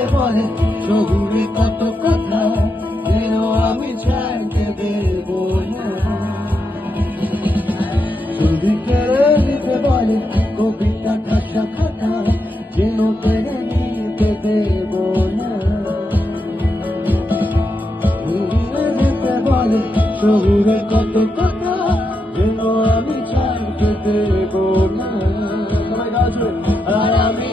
নিতে বলে শহুরে কত কথা, যেন আমি ছাড়তে দেব না। ছবি কেড়ে নিতে বলে কবিতা খাতা খাতা, যেন কেড়ে নিতে দেব না। যেতে বলে শহুরে কত কথা, যেন আমি ছাড়তে দেব না। আর আমি